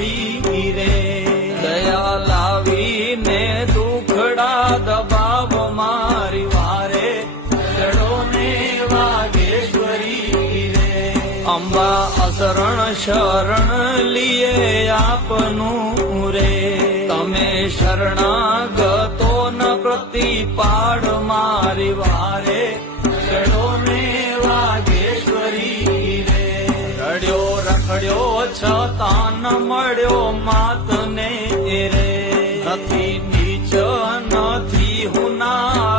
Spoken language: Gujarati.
વાગેશ્વરી રે દયા લાવીને દુખડા દબાવ મારી વારે ચડો ને વાગેશ્વરી રે અંબા અશરણ શરણ લીએ આપનું રે તમે શરણાગતો ન પ્રતિપાડ મારી વારે ચડો ને વાગેશ્વરી રે રડ્યો રખડ્યો છતાં ન મળ્યો માતને રે નથી નીચ નથી હુના